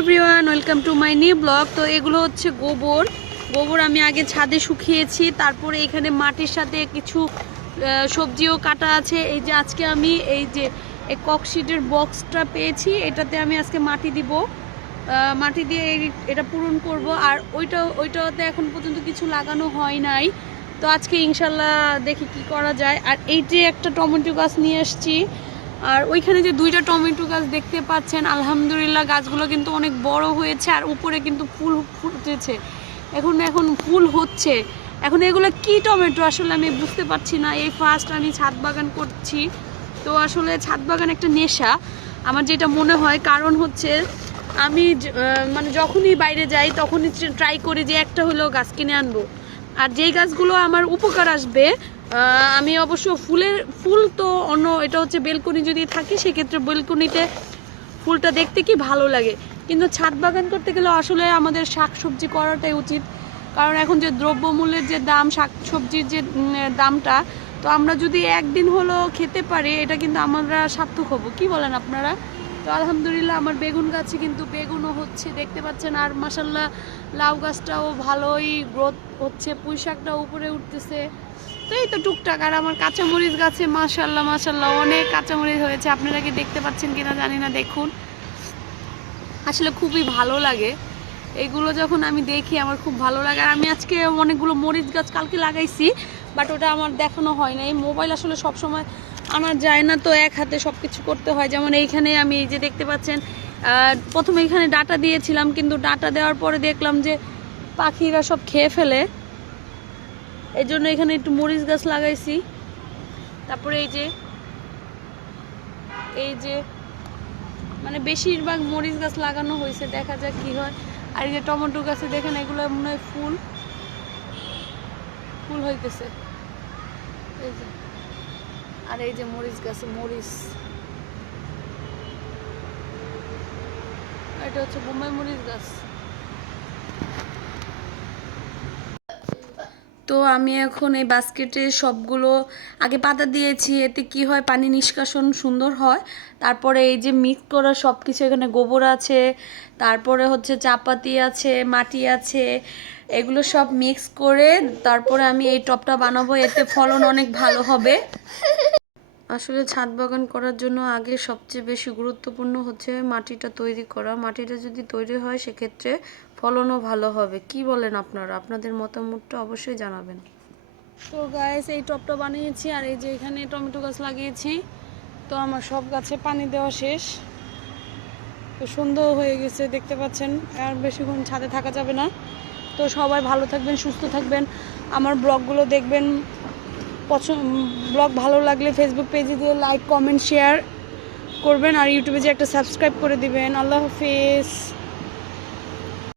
Everyone welcome to my new blog তো এগুলো হচ্ছে গোবর। গোবর আমি আগে ছাদে শুকিয়েছি, তারপরে এখানে মাটির সাথে কিছু সবজিও কাটা আছে। এই যে আজকে আমি এই যে ককশিটের বক্সটা পেয়েছি, এটাতে আমি আজকে মাটি দিব। মাটি দিয়ে এটা পূরণ করব। আর ওইটা, ওইটাতে এখন পর্যন্ত কিছু লাগানো হয় নাই। তো আজকে ইনশাল্লাহ দেখি কি করা যায়। আর এই যে একটা টমেটো গাছ নিয়ে আসছি আর ওইখানে যে দুইটা টমেটো গাছ দেখতে পাচ্ছেন, আলহামদুলিল্লাহ গাছগুলো কিন্তু অনেক বড় হয়েছে আর উপরে কিন্তু ফুল ফুটেছে। এখন এখন ফুল হচ্ছে। এখন এগুলো কি টমেটো আসলে আমি বুঝতে পারছি না। এই ফার্স্ট আমি ছাদ বাগান করছি। তো আসলে ছাদ বাগান একটা নেশা। আমার যেটা মনে হয় কারণ হচ্ছে আমি মানে যখনই বাইরে যাই তখনই ট্রাই করি যে একটা হলেও গাছ কিনে আনব। আর যেই গাছগুলো আমার উপকার আসবে আমি অবশ্য ফুলের, ফুল তো এটা হচ্ছে বেলকুনি যদি থাকে, সেক্ষেত্রে বেলকুনিতে ফুলটা দেখতে কি ভালো লাগে। কিন্তু ছাদ বাগান করতে গেলে আসলে আমাদের শাক সবজি করাটাই উচিত। কারণ এখন যে দ্রব্যমূল্যের যে দাম শাক সবজির যে দামটা, তো আমরা যদি একদিন হলো খেতে পারি, এটা কিন্তু আমরা সার্থক হব। কি বলেন আপনারা? তো আলহামদুলিল্লাহ আমার বেগুন গাছে কিন্তু বেগুনও হচ্ছে, দেখতে পাচ্ছেন, আর মাসাল্লাহ লাউ গাছটাও ভালোই গ্রোথ হচ্ছে, পুঁই উপরে উঠতেছে। তো এই তো টুকটাক, আর আমার কাঁচামরিচ গাছে মাশাল্লাহ মাশাল্লাহ অনেক কাঁচামরিচ হয়েছে। আপনারা কি দেখতে পাচ্ছেন কিনা জানি না, দেখুন। আসলে খুবই ভালো লাগে। এগুলো যখন আমি দেখি আমার খুব ভালো লাগে। আর আমি আজকে অনেকগুলো মরিচ গাছ কালকে লাগাইছি। বাট ওটা আমার দেখানো হয় না এই মোবাইল আসলে সব সময় আমার যায় না, তো এক হাতে সব কিছু করতে হয়। যেমন এইখানে আমি এই যে দেখতে পাচ্ছেন প্রথমে এখানে ডাটা দিয়েছিলাম, কিন্তু ডাটা দেওয়ার পরে দেখলাম যে পাখিরা সব খেয়ে ফেলে। এই জন্য এখানে একটু মরিচ গাছ লাগাইছি। তারপরে এই যে এই যে মানে বেশিরভাগ মরিচ গাছ লাগানো হয়েছে, দেখা যাক কি হয়। আর এই যে টমেটো গাছে দেখেন, এগুলো মনে হয় ফুল। ফুল হইতেছে। এই যে। আর এই যে মরিচ গাছে মরিচ। এটা হচ্ছে বোম্বাই মরিচ গাছ। তো আমি এখন এই বাস্কেটে সবগুলো আগে পাতা দিয়েছি, এতে কি হয় পানি নিষ্কাশন সুন্দর হয়। তারপরে এই যে মিক্স করা সব কিছু এখানে গোবর আছে, তারপরে হচ্ছে চাপাতি আছে, মাটি আছে, এগুলো সব মিক্স করে তারপরে আমি এই টপটা বানাবো, এতে ফলন অনেক ভালো হবে। আসলে ছাদ বাগান করার জন্য আগে সবচেয়ে বেশি গুরুত্বপূর্ণ হচ্ছে মাটিটা তৈরি করা। মাটিটা যদি তৈরি হয়, সেক্ষেত্রে ফলনও ভালো হবে। কি বলেন আপনারা? আপনাদের মতামতটা অবশ্যই জানাবেন। তো গাছ এই টপটা বানিয়েছি আর এই যে এখানে টমেটো গাছ লাগিয়েছি। তো আমার সব গাছে পানি দেওয়া শেষ। তো সুন্দর হয়ে গেছে, দেখতে পাচ্ছেন। আর বেশিক্ষণ ছাদে থাকা যাবে না। তো সবাই ভালো থাকবেন, সুস্থ থাকবেন। আমার ব্লগগুলো দেখবেন। পছন্দ, ব্লগ ভালো লাগলে ফেসবুক পেজে দিয়ে লাইক কমেন্ট শেয়ার করবেন আর ইউটিউবে যে একটা সাবস্ক্রাইব করে দিবেন। আল্লাহ হাফিজ।